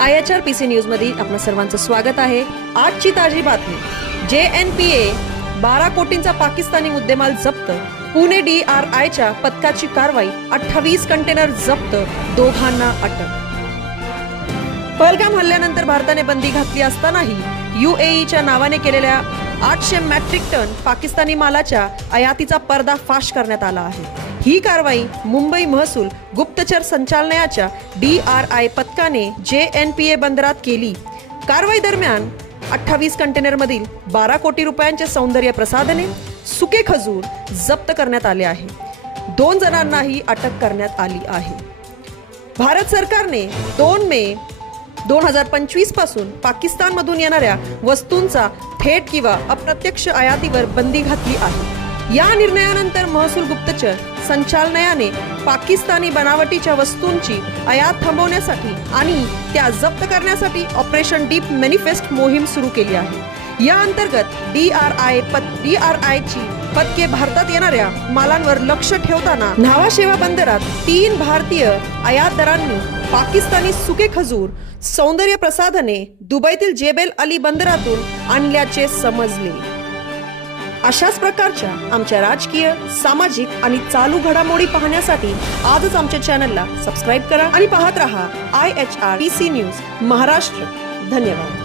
I H R P C न्यूजमध्ये आपलं सर्वांचं स्वागत आहे. आजची ताजी बातमी. जे एन पी ए बारा कोटींचा पाकिस्तानी मुद्देमाल जप्त. पुणे डी आर आयच्या पथकाची कारवाई. अठ्ठावीस कंटेनर जप्त. दोघांना अटक. पहलगाम हल्ल्यानंतर भारताने बंदी घातली असतानाही युएईच्या नावाने केलेल्या आठशे मॅट्रिक टन पाकिस्तानी मालाच्या आयातीचा पर्दा फाश करण्यात आला आहे. ही कारवाई मुंबई महसूल गुप्तचर संचालनालयाच्या डी आर आय पथकाने जे एन पी ए बंदरात केली. कारवाई दरम्यान अठ्ठावीस कंटेनरमधील बारा कोटी रुपयांचे सौंदर्य प्रसाधने सुके खजूर जप्त करण्यात आले आहे. दोन जणांनाही अटक करण्यात आली आहे. भारत सरकारने दोन मे दोन हजार पंचवीसपासून पाकिस्तानमधून येणाऱ्या वस्तूंचा थेट किंवा अप्रत्यक्ष आयातीवर बंदी घातली आहे. या निर्णयानंतर महसूल गुप्तचर संचालनायाने पाकिस्तानी बनावटीच्या वस्तूंची आयात थांबवण्यासाठी आणि त्या जप्त करण्यासाठी ऑपरेशन डीप मॅनिफेस्ट मोहीम सुरू केली आहे. या अंतर्गत D R I D R I ची भारतात येणाऱ्या मालांवर लक्ष ठेवताना न्हावाशेवा बंदरात तीन भारतीय आयातदारांनी पाकिस्तानी सुके खजूर सौंदर्य प्रसाधने दुबईतील जेबेल अली बंदरातून आणल्याचे समजले. अशाच प्रकारच्या आमच्या राजकीय सामाजिक आणि चालू घडामोडी पाहण्यासाठी आजच आमच्या चॅनलला सबस्क्राईब करा आणि पाहत रहा I H R P C news Maharashtra. धन्यवाद.